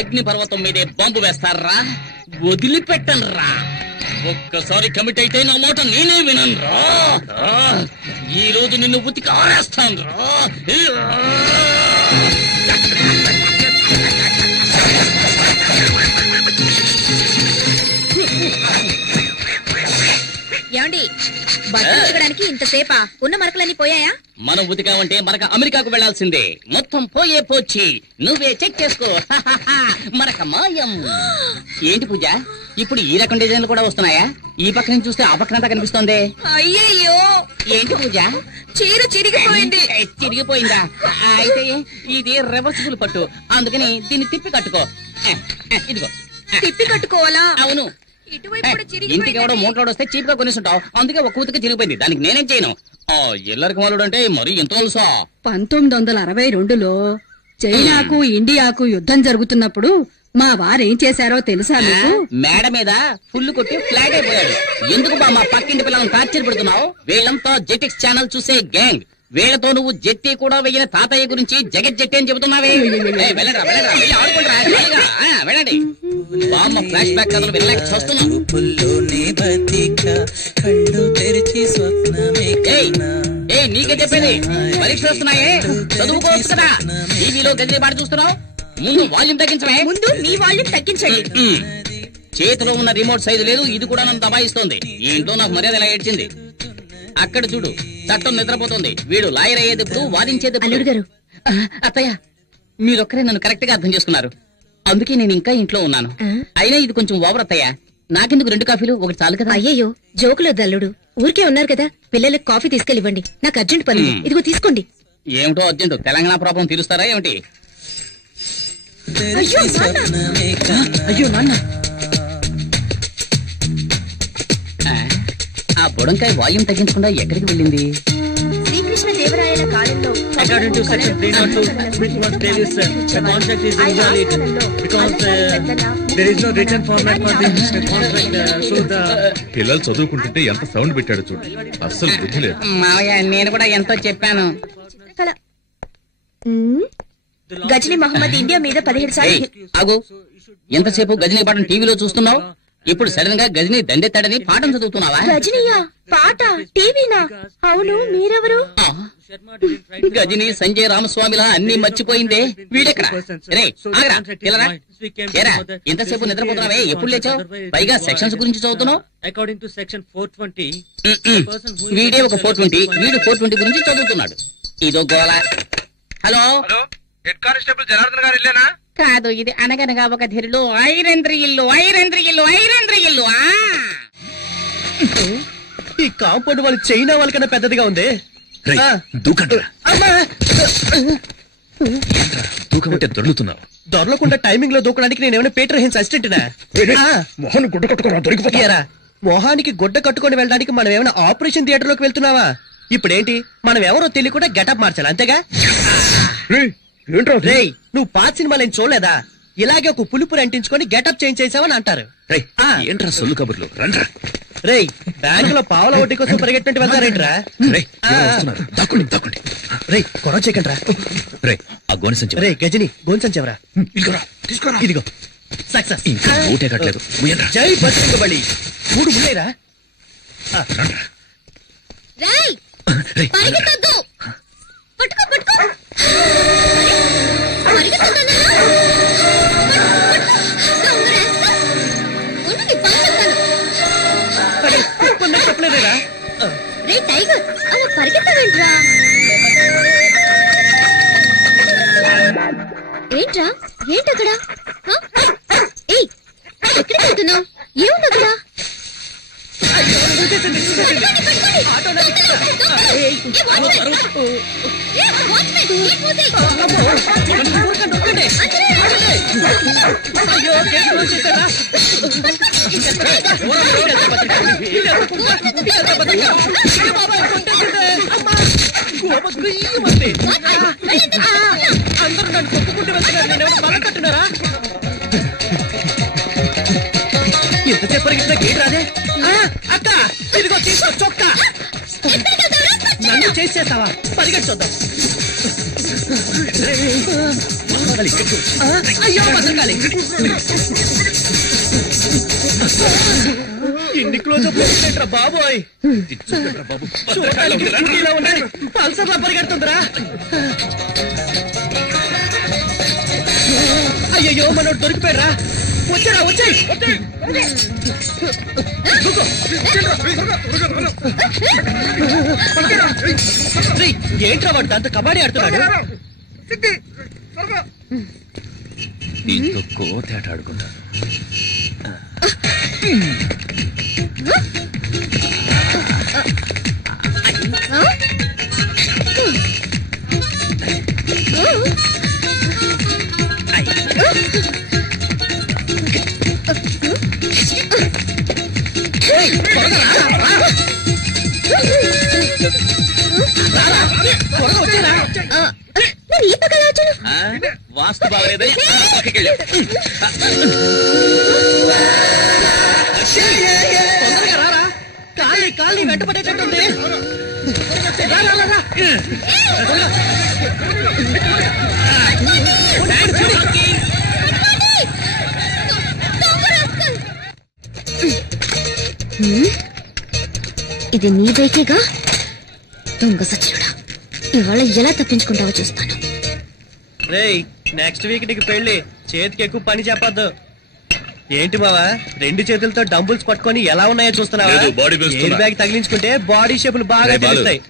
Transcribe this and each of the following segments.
అగ్ని పర్వతం మీదే బాంబు వేస్తారా? వదిలిపెట్టనురా. ఒక్కసారి కమిట్ అయితే నా మాట నేనే విననురా. ఈ రోజు నిన్ను ఉతికి ఆరేస్తాను రా. ఏమండి, బట్టలు ఉతకడానికి ఇంతసేపా? ఉన్న మరకలన్నీ పోయాయా? మనం ఉతికామంటే మనకు అమెరికాకు వెళ్లాల్సిందే. మొత్తం పోయే పోచి నువ్వే చెక్ చేసుకో. మనక మాయం. ఏంటి పూజ, ఇప్పుడు ఈ రకం డిజైన్లు కూడా వస్తున్నాయా? ఈ పక్క నుంచి చూస్తే ఆ పక్కనంతా కనిపిస్తోంది. అయ్యయ్యో, ఏంటి పూజ, చీర చిరిగిపోయింది. చిరిగిపోయిందా? అయితే ఇది రివర్సిబుల్ పట్టు, అందుకని దీన్ని తిప్పి కట్టుకో. ఇదిగో. తిప్పి కట్టుకోవాలా? అవును. ఇంటికి ఎవడో మూటలోడు వస్తే చీప్ గా కొనేసుంటావు, అందుకే ఒక ఉతికి చిరిగిపోయింది. దానికి నేనేం చేయను. ఎల్లరికి మాలుడు అంటే మరి ఎంత తెలుసా? 1962లో చైనాకు ఇండియాకు యుద్ధం జరుగుతున్నప్పుడు మా వారేం చేశారో తెలుసా మీకు? మేడ మీద ఫుల్ కొట్టి ఫ్లాట్ అయిపోయాడు. ఎందుకు బా మా పక్కింటి పిల్లలను టార్చర్ పెడుతున్నావు? వీళ్ళంతా జెటిక్స్ ఛానల్ చూసే గ్యాంగ్. వీళ్లతో నువ్వు జెట్టి కూడా వెయ్యిన తాతయ్య గురించి జగత్ జెట్టి అని చెబుతున్నావే. వెళ్ళండి. బామ్మ ఫ్లాష్ బ్యాక్ కథలు వెళ్ళలేక చూస్తున్నావు. నీకే చెప్పేది, పరీక్షలు వస్తున్నాయే, చదువుకోవచ్చు కదా. టీవీలో గదిలే పాటు చూస్తున్నావు. ముందు వాల్యూమ్ తగ్గించమే. ముందు మీ వాల్యూమ్ తగ్గించండి. చేతిలో ఉన్న రిమోట్ సైజు లేదు, ఇది కూడా నన్ను దబాయిస్తోంది. ఏంటో నాకు మర్యాద ఇలా ఏడ్చింది. అక్కడ చూడు, చట్టం నిద్రపోతుంది. వీడు లాయర్ అయ్యేటప్పుడు వాదించేది. అల్లుడు గారు. అత్తయ్య, మీరొక్కరే నన్ను కరెక్ట్ గా అర్థం చేసుకున్నారు, అందుకే నేను ఇంకా ఇంట్లో ఉన్నాను. అయినా ఇది కొంచెం ఓవర్ అత్తయ్య. నాకెందుకు 2 కాఫీలు, ఒకటి చాలు కదా. అయ్యయ్యో, జోకులేదు అల్లుడు. ఊరికే ఉన్నారు కదా, పిల్లలకు కాఫీ తీసుకెళ్ళివ్వండి. నాకు అర్జెంట్ పని. ఇదిగో తీసుకోండి. ఏమిటో అర్జెంట్? తెలంగాణ ప్రాబ్లం తీరుస్తారా ఏమిటి? అయ్యో నాన్న, ఆ బుడంకాయ వాల్యూమ్ తగ్గించకుండా ఎక్కడికి వెళ్ళింది? శ్రీకృష్ణ దేవరాయల కాలంలో According to section 302, which must tell you, sir, the contract is invalid because there is no written format for the contract. So the పిల్లలు చదువుకుంటుంటే ఎంత సౌండ్ పెట్టాడు చూడు, అస్సలు బుద్ధి లేదు. మావయ్య, నేను కూడా ఎంతో చెప్పాను. గజనీ మహమ్మద్ ఇండియా మీద 17 సార్లు. ఆగు, ఎంతసేపు గజనీ పాటను టీవీలో చూస్తున్నావు? ఇప్పుడు సడన్ గా గజనీ దండెత్తాడని పాఠం చదువుతున్నావా? గజనీయా? పాట టీవీనా? అవును, మీరెవరు? గజనీ సంజయ్ రామస్వామిలా అన్ని మర్చిపోయిందే. వీడెక్కడ? ఇంతసేపు నిద్రపోతున్నావే, ఎప్పుడు లేచావు? పైగా సెక్షన్స్ గురించి చదువుతున్నావు. అకార్డింగ్ టు సెక్షన్ 420, వీడే ఒక 420, వీడు 420 గురించి చదువుతున్నాడు. ఇదో గోళ. హలో, హెడ్ కానిస్టేబుల్ జనార్దన్ గారు ఇల్లేనా? కాదు, ఇది అనగనగా ఒక ధీరులు ఐరేంద్ర ఇల్లు. ఈ కాంపౌండ్ వాళ్ళు చైనా వాళ్ళకన్నా పెద్దదిగా ఉంది. దూకమంటే దొరుకుతున్నావు. దొరలకుండా టైమింగ్ లో దూకడానికి నేనేమైనా పీటర్ హిన్స్ అసిస్టెంట్నా? మొహన్ గుడ్డ కట్టుకున్నా దొరికిపోతారా? మొహానికి గుడ్డ కట్టుకొని వెళ్ళడానికి మనం ఏమైనా ఆపరేషన్ థియేటర్ లోకి వెళ్తున్నావా? ఇప్పుడేంటి, మనం ఎవరో తెలియకుండా గెటప్ మార్చాలి, అంతేగా? రేయ్, నువ్వు పాత సినిమాలు ఏం చూడలేదా? ఇలాగే ఒక పులుపురు అంటించుకొని గెటప్ చేంజ్ చేసావని అంటారు. ఏంట్రా సొల్లు కబుర్లు? రండ్రా. రేయ్, బ్యాంక్ లో పావుల వడ్డీ కోసం పరిగెట్టినట్టు వెళ్తారేంట్రా? రేయ్, గొడవ చేయకండి రా. రే గజని, గోన్సంచెవరా? ఇదిగో సక్సెస్. జై బలి 3 ముళ్ళేరా? చెప్పలేదేరా? రే టైగర్, అలా పరిగెత్తవేంట్రా? ఏంట్రా, ఏంటక్కడ? ఏయ్, ఎక్కడికి వెళ్తున్నావు? ఏముంది అక్కడ? అందరూ నన్ను కొట్టుకుంటూ వెళ్తున్నారు, నేనేమైనా బలం కట్టున్నారా? ఎంతసేపు పరిగెత్తినా గేట్ రాదే. అక్క, ఇదిగో తీసుకో చొక్కా. నన్ను చేసేస్తావా? పరిగెట్టి చూద్దాం. అయ్యో భద్రకాళి ఇన్ని క్లోజ్ అప్ బాబోయ్ ఇలా ఉన్నాయి పల్సర్లా పరిగెడుతుందిరా అయ్యో మనోడు దొరికిపోయారా వచ్చారా వచ్చాయి ఏంట్రా వాడు దాంతో కబడ్డీ ఆడుతున్నాడు దీంతో కోతేట ఆడుకుంటాను వాస్తు బాగలేదని కాళ్ళని వెంట పడేటట్టుంది ఇది నీ బైకేగా దొంగ సచ్చినుడా ఇవాళ ఎలా తప్పించుకుంటావో చూస్తాను. రేయ్ నెక్స్ట్ వీక్ నీకు పెళ్లి చేతికి ఎక్కువ పని చెప్పద్దు. ఏంటి బావా 2 చేతులతో డంబుల్స్ పట్టుకొని ఎలా ఉన్నాయో చూస్తున్నావా? ఎయిర్ బ్యాగ్ తగిలించుకుంటే బాడీ షేపులు బాగా తెలుస్తాయి.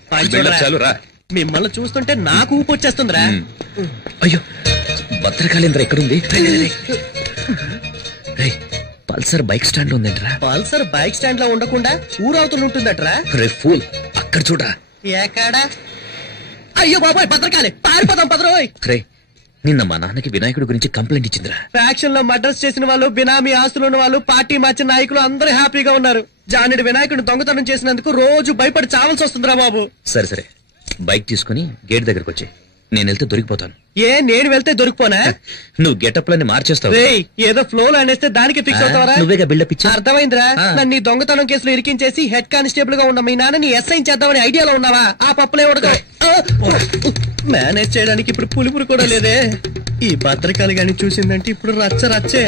మిమ్మల్ని చూస్తుంటే నాకు ఊపు వచ్చేస్తుందిరా. అయ్యో భద్రకాళేంద్ర ఎక్కడుంది? పల్సర్ బైక్ స్టాండ్ ఉందేంట్రా? పల్సర్ బైక్ స్టాండ్ లో ఉండకుండా ఊరవుతూ ఉంటుందట్రా. రే ఫూల్ అక్కడ చూడరా. ఎక్కడా? అయ్యో బాబాయ్ భద్రకాళి పారిపోదాం పదరోయ్. రే నిన్న మా నాన్నకి వినాయకుడి గురించి కంప్లైంట్ ఇచ్చిందిరా. ఫ్యాక్షన్ లో మర్డర్స్ చేసిన వాళ్ళు, బినామీ ఆస్తులు ఉన్న వాళ్ళు, పార్టీ మార్చిన నాయకులు అందరూ హ్యాపీగా ఉన్నారు. జానుడి వినాయకుడిని దొంగతనం చేసినందుకు రోజు భయపడి చావాల్సి వస్తుందిరా బాబు. సరే సరే బైక్ తీసుకుని గేట్ దగ్గరకు వచ్చి నేను వెళ్తే దొరికిపోతాను. నేను వెళ్తే దొరికిపోనా? నువ్వు గెటప్లన్నీ మార్చేస్తావు. ఏదో ఫ్లో లో అనేస్తే దానికి ఫిక్స్ అవుతావరా? నువ్వేగా బిల్డప్ ఇచ్చా. అర్థమైందిరా. నన్ను ఈ దొంగతనం కేసులో ఇరికించేసి హెడ్ కానిస్టేబుల్ గా ఉన్న మీ నాన్నని ఎస్ఐ చేద్దామని ఐడియాలో ఉన్నావా? ఆ పప్పులే ఉడక మేనేజ్ చేయడానికి ఇప్పుడు పులుపురు కూడా లేదే. ఈ భద్రకాళి గాని చూసిందంటే ఇప్పుడు రచ్చ రచ్చే.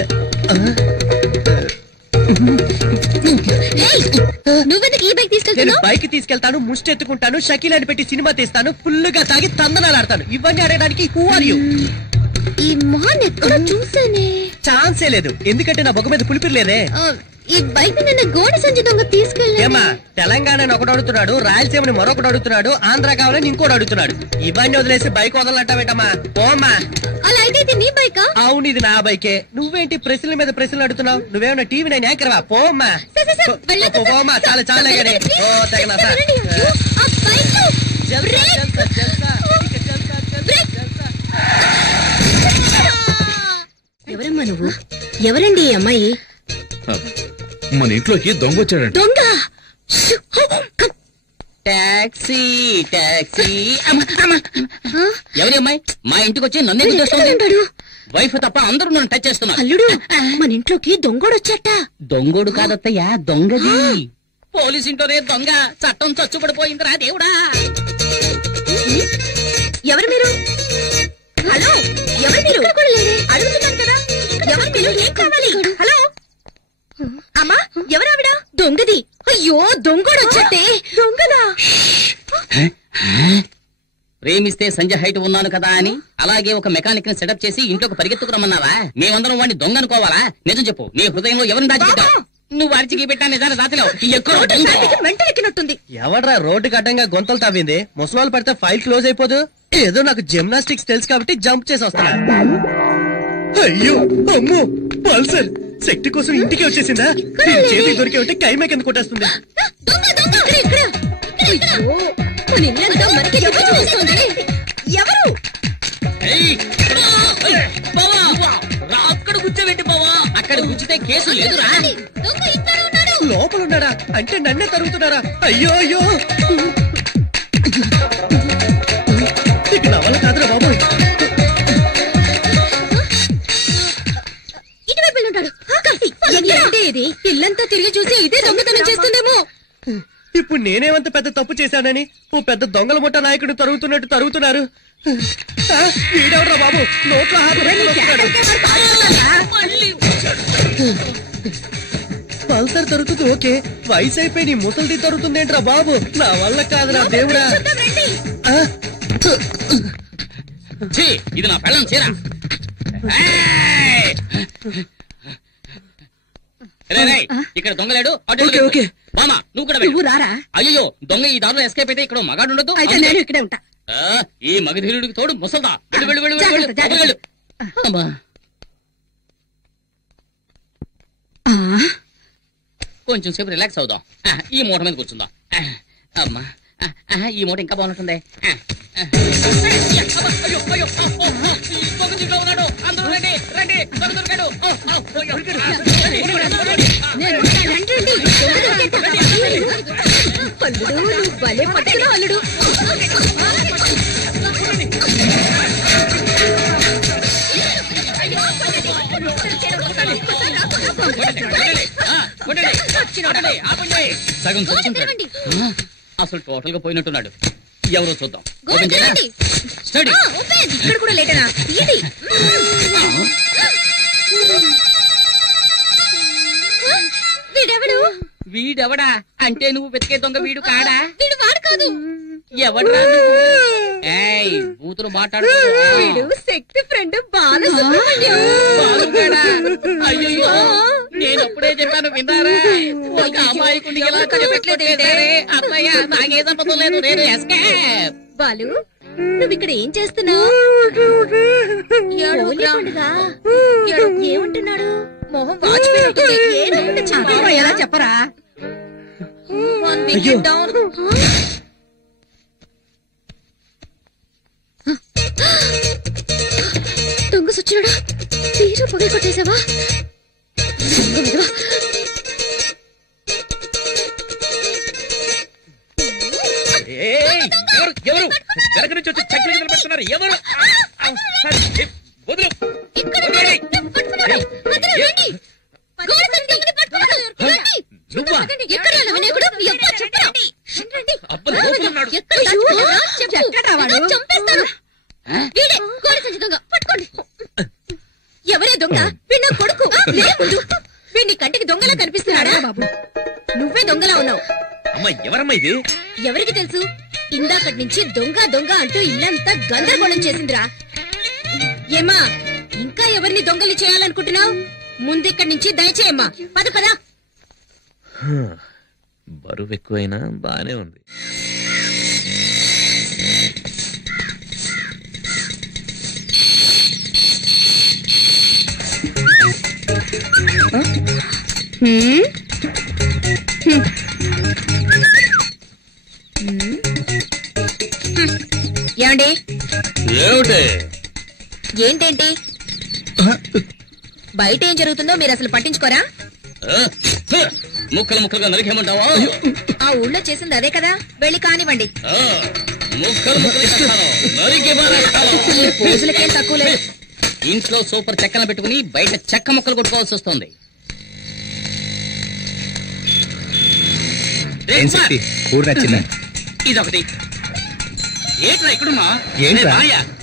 నువ్వెందుకు ఈ బైక్ నేను తీసుకెళ్తున్నావు? బైక్ తీసుకెళ్తాను, ముష్టి ఎత్తుకుంటాను, షకీలాని పెట్టి సినిమా తీస్తాను, ఫుల్ గా తాగి తందనాలు ఆడతాను. ఇవన్నీ ఆడడానికి హూ ఆర్ యూ? ఈ మొహన్ ఎక్కడ చూసానే? ఛాన్సే లేదు, ఎందుకంటే నా బొగ్గ మీద పులిపిరి లేదే. ఈ బైక్ నిన్న గోడ సంచి దొంగ తీసుకెళ్ళా. ఏమా తెలంగాణని ఒకటి అడుగుతున్నాడు, రాయలసీమని మరొకటి అడుగుతున్నాడు, ఆంధ్ర కావాలని ఇంకోటి అడుగుతున్నాడు. ఇవన్నీ వదిలేసి బైక్ వదలంటావేటమ్మా? పోమ్మా. అలా అయితే ఇది నీ బైకా? అవును ఇది నా బైకే. నువ్వేంటి ప్రశ్నల మీద ప్రశ్నలు అడుగుతున్నావు? నువ్వేమన్నా టీవీ నైన్ యాంకర్వా? పోమ్మా పోమ్మా. చాలా చాలా ఓ తగిన ఎవరమ్మా నువ్వు? ఎవరండి ఈ అమ్మాయి? మన ఇంట్లోకి దొంగ వచ్చాడంట. దొంగ? Taxi taxi. ఎవరి అమ్మాయి మా ఇంటికి వచ్చి నన్ను ఎందుకు చేస్తుంది? వైఫ్ తప్ప అందరూ నన్ను టచ్ చేస్తున్నారు. అల్లుడు మన ఇంట్లోకి దొంగోడు వచ్చాట. దొంగోడు కాదత్తయ్యా, దొంగది. పోలీస్ ఇంట్లోనే దొంగ. చట్టం చచ్చుపడిపోయిందిరా దేవుడా. ఎవరు మీరు? హలో ఎవరు మీరు? అడుగుతున్నాను కదా ఎవరు మీరు? ఏం కావాలి? హలో అమ్మా ఎవరావిడ? దొంగది. అయ్యో దొంగోడు వచ్చాటే. దొంగనా? ప్రేమిస్తే సంజయ్ హైట్ ఉన్నాను కదా అని అలాగే ఒక మెకానిక్ ని సెటప్ చేసి ఇంట్లోకి పరిగెత్తుకు రమ్మన్నావా? మేమందరం వాడిని దొంగ అనుకోవాలా? నిజం చెప్పు, నీ హృదయంలో ఎవరిని దాచిపెట్టావు? నువ్వు అరిచికి పెట్టా నిజాన్ని దాచలేవు. మెంటలెక్కినట్టుంది. ఎవడ్రా రోడ్డుకి అడ్డంగా గొంతలు తవ్వింది? ముసలాలు పడితే ఫైల్ క్లోజ్ అయిపోదు. ఏదో నాకు జిమ్నాస్టిక్స్ తెలుసు కాబట్టి జంప్ చేసి వస్తున్నా. అయ్యో అమ్మో పల్సర్ శక్తి కోసం ఇంటికి వచ్చేసిందా? చేతికి దొరికే ఉంటే కైమే కింద కొట్టేస్తుంది. ఎవరు? అక్కడ గుచ్చేవేంటి బావా? అక్కడ గుచ్చితే కేసు లేదురా. లోపల ఉన్నాడా అంటే నన్నే తరుగుతున్నారా? అయ్యో అయ్యో ఇక నా వల్ల కాదురా బాబు. ఇటువైపు ఉంటాడు. ఇది ఇల్లంతా తిరిగి చూసి ఇదే దొంగతనం చేస్తుందేమో. ఇప్పుడు నేనేమంత పెద్ద తప్పు చేశానని ఓ పెద్ద దొంగల ముఠా నాయకుడు తరుగుతున్నట్టు తరుగుతున్నారు. వీడెవడ్రా బాబు నోట్లో పల్సర్ దొరుకుతుంది ఓకే, వయసు అయిపోయి నీ ముసలిది దొరుకుతుందేంట్రా బాబు? నా వల్ల కాదురా దేవుడా. ఇది నా పెళ్ళం చీర. ఇక్కడ దొంగలేడు. మామా నువ్వు కూడా నువ్వు రారా. అయ్యో దొంగ ఈ దారిలో ఎస్కేప్ అయితే ఇక్కడ మగాడు ఉండదు. అయితే నేను ఇక్కడే ఉంటా. ఈ మగధీరుడికి తోడు ముసల్దా. వెళ్ళు. కొంచెం సేపు రిలాక్స్ అవుదాం. ఈ మూట మీద కూర్చుందాం. అమ్మా ఈ మూట ఇంకా బాగుంటుంది. ఉన్నాడు అందరూ రండి రండి. దొరికాడు. భలే పట్టుకున్నా అల్లుడు. సగం చచ్చుంటాడు. అసలు టోటల్ గా పోయినట్టున్నాడు. ఎవరో చూద్దాం. ఇక్కడ కూడా లేటనా? వీడెవడు? వీడెవడా అంటే నువ్వు వెతికే దొంగ వీడు కాడా? వీడు వాడు కాదు. ఎవడరా? బూతులు మాట్లాడు. వీడు శక్తి ఫ్రెండ్ బాలసుబ్రహ్మణ్యం. అయ్యో నేను అప్పుడే చెప్పాను విన్నారా? ఒక అమ్మాయికి ఎలా కనిపెట్టలేదే అత్తయ్య. నాకే సంపదం లేదు. నేను ఎస్కేప్. బాలు నువ్వు ఇక్కడ ఏం చేస్తున్నావు? ఏమంటున్నాడు? మొహం వాచిపోయి ఎలా చెప్పరా? దొంగ సచ్చినాడా? తీరు పొగ కొట్టేశావా? ఎవరు వెనక నుంచి వచ్చి చెట్లు కింద పెడుతున్నారు? ఎవరు? ఎవరే దొంగ? వీడి కొడుకు. వీడిని కంటికి దొంగలా కనిపిస్తున్నాడా? బాబు నువ్వే దొంగలా ఉన్నావు. అమ్మా ఎవరమ్మా ఇది? ఎవరికి తెలుసు? ఇందాకటి నుంచి దొంగ దొంగ అంటూ ఇల్లంతా గందరగోళం చేసిందిరా. ఏమా ఇంకా ఎవరిని దొంగలు చేయాలనుకుంటున్నావు? ముందిక్కడి నుంచి దయచేయమ్మా. పద పద. బరువు ఎక్కువైనా బానే ఉంది. ఏమండి? ఏమిటి? ఏంటేంటి బయట ఏం జరుగుతుందో మీరు అసలు పట్టించుకోరా? ముక్కలు ముక్కలుగా నరికేమంటావా? ఆ ఊళ్ళో చేసింది అదే కదా. వెళ్ళి కానివ్వండి. ఈ పోజులకేం తక్కువ లేదు. ఇంట్లో సూపర్ చెక్కలు పెట్టుకుని బయట చెక్క ముక్కలు కొట్టుకోవాల్సి వస్తుంది. ఇదొకటి. ఏంట్రా ఇక్కడున్నా?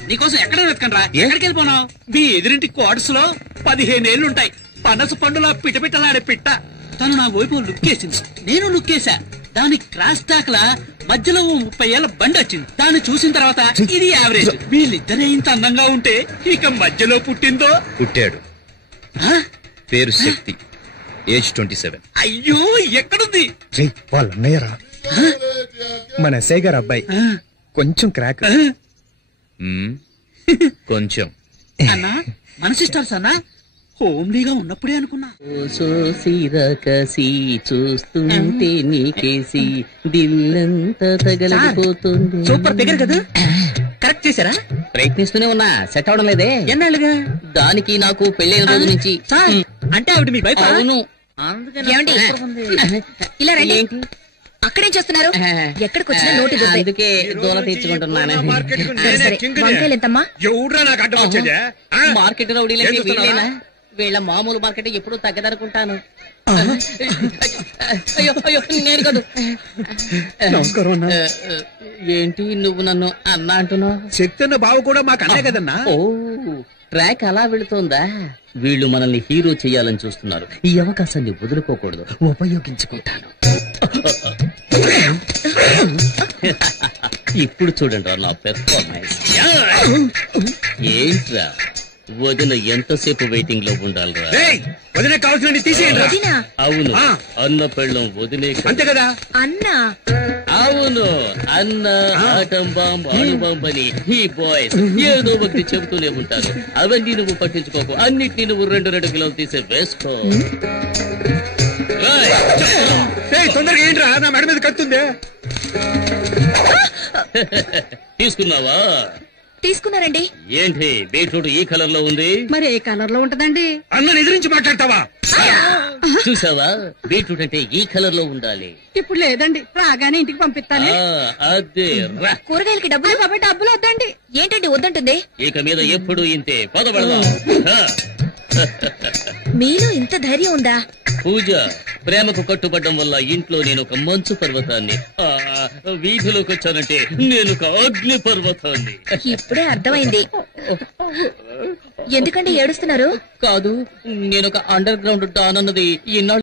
నీకోసం ఎక్కడ వెతకండ్రా? ఎక్కడికి వెళ్ళిపోనావు? మీ ఎదురింటి క్వార్టర్స్ లో 15 ఏళ్లుంటాయి. పనస పండులా పిటపిటలాడే పిట్ట. తను నా వైపు లుక్కేసింది. నేను లుక్కేసా. దాని క్రాస్ టాక్ లా మధ్యలో 30 ఏళ్ల బండి వచ్చింది. దాన్ని చూసిన తర్వాత ఇది యావరేజ్. వీళ్ళిద్దరే ఇంత అందంగా ఉంటే ఇక మధ్యలో పుట్టిందో. పుట్టాడు. పేరు శక్తి. ఏజ్ 27. అయ్యో ఎక్కడుంది? వాళ్ళ అన్నయ్యరా, మన ఎస్ఐ గారు అబ్బాయి. కొంచెం క్రాక్. కొంచెం అన్నా మన సిస్టర్స్ అన్నా. హోమ్లీగా ఉన్నప్పుడే అనుకున్నా. కసి చూస్తుంటే నీకేసి దిల్లంతా తగలపోతుంది. సూపర్ ఫిగర్ కదా. కరెక్ట్ చేశారా? ప్రయత్నిస్తూనే ఉన్నా. సెట్ అవడం లేదే. ఎన్నాళ్ళుగా? దానికి నాకు పెళ్ళైన రోజు నుంచి. అంటే ఆవిడ మీ వైఫ్? అవును. ఏమండి ఇలా రండి. అక్కడేం చేస్తున్నారు? ఎక్కడికి వచ్చినా నోటి అందుకే దూల తీర్చుకుంటున్నాను. వంకాయలు ఎంతమ్మా? ఎవడ్రా నాకు అడ్డం వచ్చేదే? మార్కెట్ రౌడీలకి వీళ్ళేనా? వీళ్ళ మామూలు మార్కెట్ ఎప్పుడు తగ్గదనుకుంటాను. అయ్యో అయ్యో నేను కాదు. నమస్కారం అన్నా. ఏంటి నువ్వు నన్ను అన్నా అంటున్నావు? శక్తి అన్న బావ కూడా మాకు అన్నా కదన్నా. ఓ ట్రాక్ అలా వెళుతోందా? వీళ్ళు మనల్ని హీరో చేయాలని చూస్తున్నారు. ఈ అవకాశాన్ని వదులుకోకూడదు, ఉపయోగించుకుంటాను. ఇప్పుడు చూడండి నా పెర్ఫార్మెన్స్. ఏంట్రా వదిన ఎంతసేపు వెయిటింగ్ లో ఉండాలిరా? వదిన కావాల్సిన తీసేయండి. వదినా? అవును, అన్న పెళ్ళం వదిలే అంతే కదా. అన్నా? అవును, అన్న ఆటం బాంబ్ అణుబాంబ్ అని ఈ బాయ్స్ ఏదో ఒకటి చెబుతూనే ఉంటారు. అవన్నీ నువ్వు పట్టించుకోకు, అన్నిటినీ నువ్వు 2 కిలోలు తీసే వేసుకో. తొందరగా ఏంట్రా, నా మెడ మీద కత్తుందే. తీసుకున్నావా? తీసుకున్నారండి. ఏంటి బీట్రూట్ ఈ కలర్ లో ఉంది? మరి ఏ కలర్ లో ఉంటదండి? అన్నని ఎదిరించి మాట్లాడతావా? చూసావా, బీట్రూట్ అంటే ఈ కలర్ లో ఉండాలి. ఇప్పుడు లేదండి, రాగానే ఇంటికి పంపిస్తాను. అదే రా. కూరగాయలకి డబ్బులు బాబాయ్ డబ్బులు వద్దండి. ఏంటండి వద్దంటుంది? ఇక మీద ఎప్పుడు ఇంతే. పదబడదా మీలో ఇంత ధైర్యం ఉందా? పూజ, ప్రేమకు కట్టుబడ్డం వల్ల ఇంట్లో నేను ఒక మంచు పర్వతాన్ని, వీధిలోకి వచ్చానంటే నేను ఒక అగ్ని పర్వతాన్ని. ఇప్పుడే అర్థమైంది. ఎందుకండి ఏడుస్తున్నారు? కాదు, నేను ఒక అండర్ గ్రౌండ్ డాన్ అన్నది ఇన్నాళ్ళు